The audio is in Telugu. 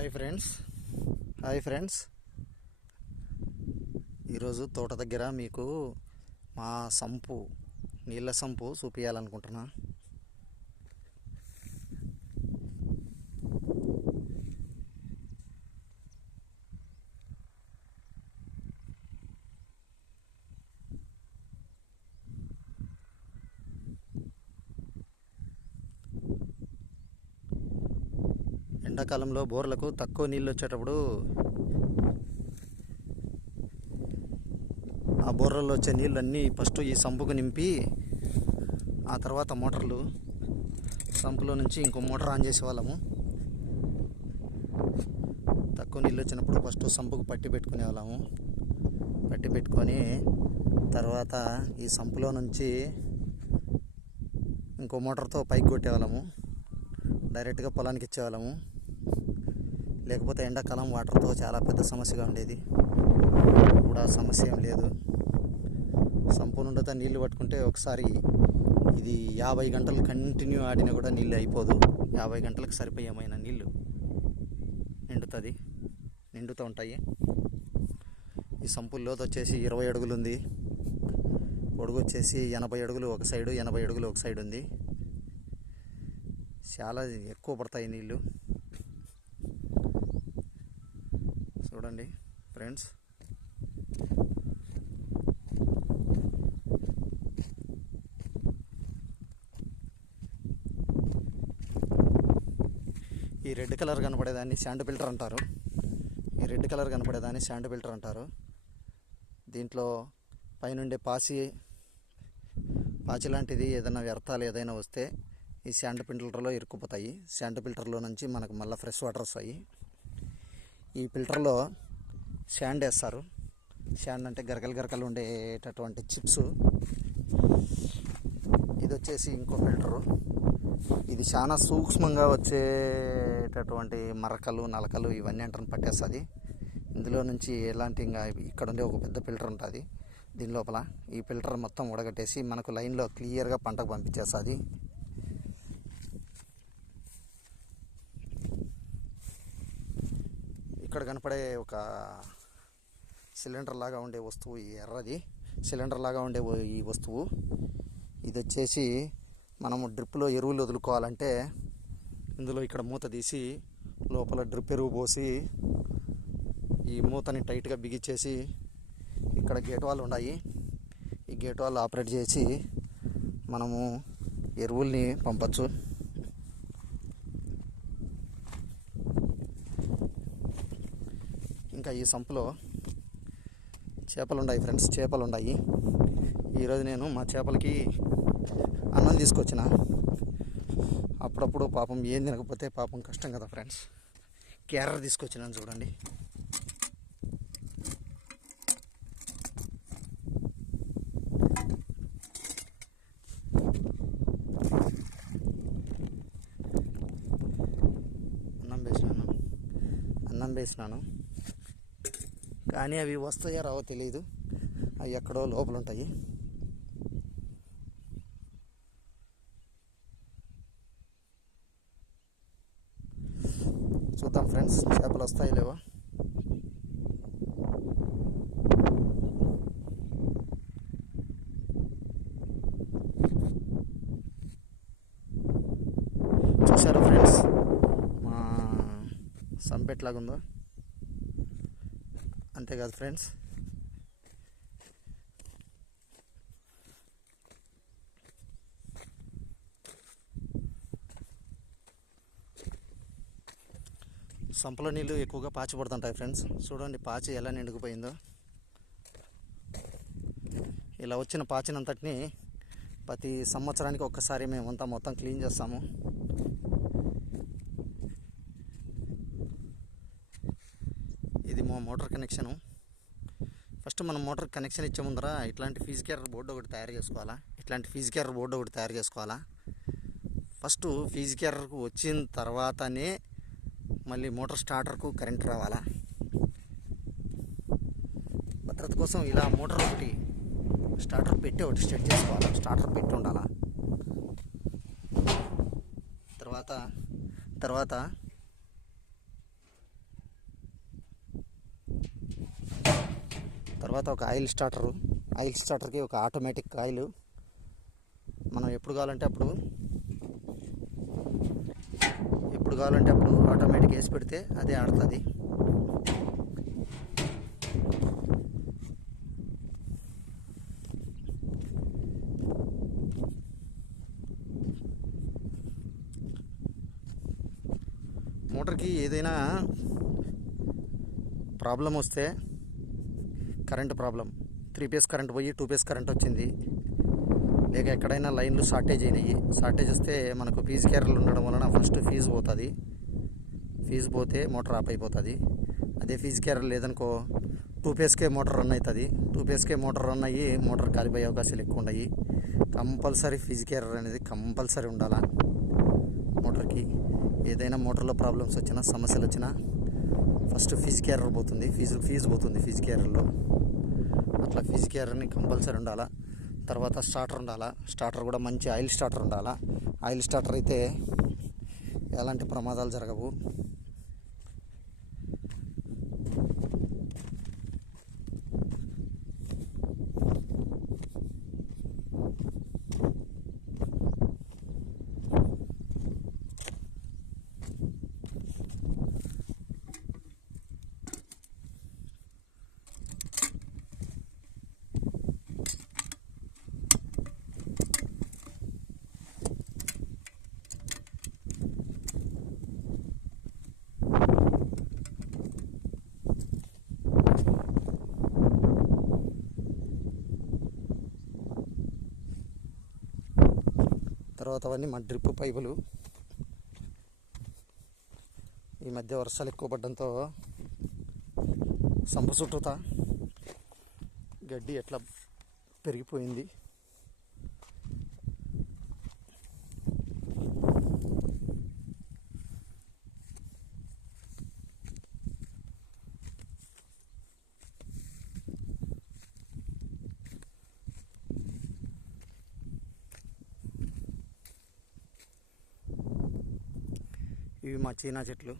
Hi friends. Hi friends. ఈరోజు తోట దగ్గర మీకు మా సంపు నీళ్ళ సంపు చూపించాలనుకుంటున్నా ఎండాకాలంలో బోర్లకు తక్కువ నీళ్ళు వచ్చేటప్పుడు ఆ బోర్లలో వచ్చే నీళ్ళన్నీ ఫస్ట్ ఈ సంపుకు నింపి ఆ తర్వాత మోటార్లు సంపులో నుంచి ఇంకో మోటార్ ఆన్ చేసేవాళ్ళము. తక్కువ నీళ్ళు వచ్చినప్పుడు ఫస్ట్ సంపుకు పట్టి పెట్టుకునే వాళ్ళము పట్టి పెట్టుకొని తర్వాత ఈ సంపులో నుంచి ఇంకో మోటార్తో పైకి కొట్టేవాళ్ళము. డైరెక్ట్గా పొలానికి ఇచ్చేవాళ్ళము. లేకపోతే ఎండాకాలం వాటర్తో చాలా పెద్ద సమస్యగా ఉండేది. కూడా సమస్య ఏం లేదు. సంపూర్ణ నీళ్ళు నీళ్ళు పట్టుకుంటే ఒకసారి ఇది యాభై గంటలు కంటిన్యూ ఆడినా కూడా నీళ్ళు అయిపోదు. యాభై గంటలకు సరిపోయేమైన నీళ్ళు నిండుతుంది. నిండుతూ ఉంటాయి. ఈ సంపుల్ లోతు వచ్చేసి ఇరవై అడుగులు ఉంది. పొడుగు వచ్చేసి ఎనభై అడుగులు ఒక సైడు ఎనభై అడుగులు ఒక సైడ్ ఉంది. చాలా ఎక్కువ పడతాయి నీళ్ళు చూడండి ఫ్రెండ్స్. ఈ రెడ్ కలర్ కనపడేదాన్ని శాండ్ ఫిల్టర్ అంటారు. ఈ రెడ్ కలర్ కనపడేదాన్ని శాండ్ ఫిల్టర్ అంటారు. దీంట్లో పైనుండే పాసి పాచి లాంటిది ఏదైనా వ్యర్థాలు ఏదైనా వస్తే ఈ శాండ్ ఫిల్టర్లో ఇరుక్కుపోతాయి. శాండ్ ఫిల్టర్లో నుంచి మనకు మళ్ళీ ఫ్రెష్ వాటర్ వస్తాయి. ఈ ఫిల్టర్లో శాండ్ వేస్తారు. శాండ్ అంటే గరకలు గరకలు ఉండేటటువంటి చిప్స్. ఇది వచ్చేసి ఇంకో ఫిల్టరు. ఇది చాలా సూక్ష్మంగా వచ్చేటటువంటి మరకలు నలకలు ఇవన్నీ అంటారు పట్టేస్తుంది. ఇందులో నుంచి ఎలాంటి ఇంకా ఇక్కడ ఉండే ఒక పెద్ద ఫిల్టర్ ఉంటుంది దీని లోపల. ఈ ఫిల్టర్ మొత్తం ఉడగట్టేసి మనకు లైన్లో క్లియర్గా పంటకు పంపించేస్తుంది. ఇక్కడ కనపడే ఒక సిలిండర్ లాగా ఉండే వస్తువు ఈ ఎర్రది. సిలిండర్ లాగా ఉండే ఈ వస్తువు. ఇది వచ్చేసి మనము డ్రిప్లో ఎరువులు వదులుకోవాలంటే ఇందులో ఇక్కడ మూత తీసి లోపల డ్రిప్ ఎరువు పోసి ఈ మూతని టైట్గా బిగించేసి ఇక్కడ గేట్ వాళ్ళు ఉన్నాయి. ఈ గేట్ వాళ్ళు ఆపరేట్ చేసి మనము ఎరువుల్ని పంపచ్చు. ఇంకా ఈ సంపులో చేపలు ఉన్నాయి ఫ్రెండ్స్ చేపలు ఉన్నాయి ఈరోజు నేను మా చేపలకి అన్నం తీసుకొచ్చిన. అప్పుడప్పుడు పాపం ఏం తినకపోతే పాపం కష్టం కదా ఫ్రెండ్స్. క్యారర్ తీసుకొచ్చినాను చూడండి. అన్నం వేసినాను. అన్నం వేసినాను. కానీ అవి వస్తాయో రావో తెలియదు అవి ఎక్కడో లోపల ఉంటాయి చూద్దాం ఫ్రెండ్స్ చేపలు వస్తాయి లేవా. చూసారా ఫ్రెండ్స్? మా సంపెట్లాగుందో? అంతేకాదు ఫ్రెండ్స్? సంపలో నీళ్ళు ఎక్కువగా పాచి పడుతుంటాయి ఫ్రెండ్స్. చూడండి పాచి ఎలా నిండుకుపోయిందో. ఇలా వచ్చిన పాచినంతటిని ప్రతి సంవత్సరానికి ఒక్కసారి మేమంతా మొత్తం క్లీన్ చేస్తాము ఇది మా మోటార్ కనెక్షను. ఫస్ట్ మనం మోటార్ కనెక్షన్ ఇచ్చే ముందర ఇట్లాంటి ఫీజు కేర్ బోర్డు ఒకటి తయారు చేసుకోవాలా? ఇట్లాంటి ఫీజు కేర్ బోర్డు ఒకటి తయారు చేసుకోవాలా? ఫస్ట్ ఫీజు కేర్కు వచ్చిన తర్వాతనే మళ్ళీ మోటార్ స్టార్టర్కు కరెంట్ రావాలా? భద్రత కోసం ఇలా మోటార్ ఒకటి స్టార్టర్ పెట్టి ఒకటి స్టార్ట్ చేసుకోవాలా? స్టార్టర్ పెట్టి ఉండాలా? తర్వాత తర్వాత తర్వాత ఒక ఆయిల్ స్టార్టరు. ఆయిల్ స్టార్టర్కి ఒక ఆటోమేటిక్ ఆయిల్ మనం ఎప్పుడు కావాలంటే అప్పుడు ఎప్పుడు కావాలంటే అప్పుడు ఆటోమేటిక్ వేసి పెడితే అదే ఆడుతుంది. మోటార్కి ఏదైనా ప్రాబ్లం వస్తే current problem. Three phase current పోయి టూ పేస్ కరెంట్ వచ్చింది. లేక ఎక్కడైనా లైన్లు షార్టేజ్ అయినాయి. షార్టేజ్ వస్తే మనకు ఫీజు క్యారర్లు ఉండడం వలన ఫస్ట్ ఫీజు పోతుంది. ఫీజు పోతే మోటార్ ఆఫ్ అయిపోతుంది. అదే ఫీజు క్యారర్ లేదనుకో టూ పేస్కే మోటార్ రన్ అవుతుంది టూ పేస్కే మోటార్ రన్ అయ్యి మోటార్ కాలిపోయే అవకాశాలు ఎక్కువ ఉన్నాయి. కంపల్సరీ ఫీజు క్యారర్ అనేది కంపల్సరీ ఉండాలా? మోటార్కి ఏదైనా మోటార్లో ప్రాబ్లమ్స్ వచ్చినా సమస్యలు వచ్చినా ఫస్ట్ ఫీజు క్యారర్ పోతుంది ఫీజు ఫీజు పోతుంది ఫీజు క్యారర్లో అట్లా ఫీజు క్యారర్ని కంపల్సరీ ఉండాలా. తర్వాత స్టార్టర్ ఉండాలా. స్టార్టర్ కూడా మంచి ఆయిల్ స్టార్టర్ ఉండాలా. ఆయిల్ స్టార్టర్ అయితే ఎలాంటి ప్రమాదాలు జరగవు. తర్వాత అవన్నీ మా డ్రిప్ పైపులు. ఈ మధ్య వర్షాలు ఎక్కువ పడడంతో సంప చుట్టూతా గడ్డి ఎట్లా పెరిగిపోయింది. ఇవి మా చీనా చెట్లు.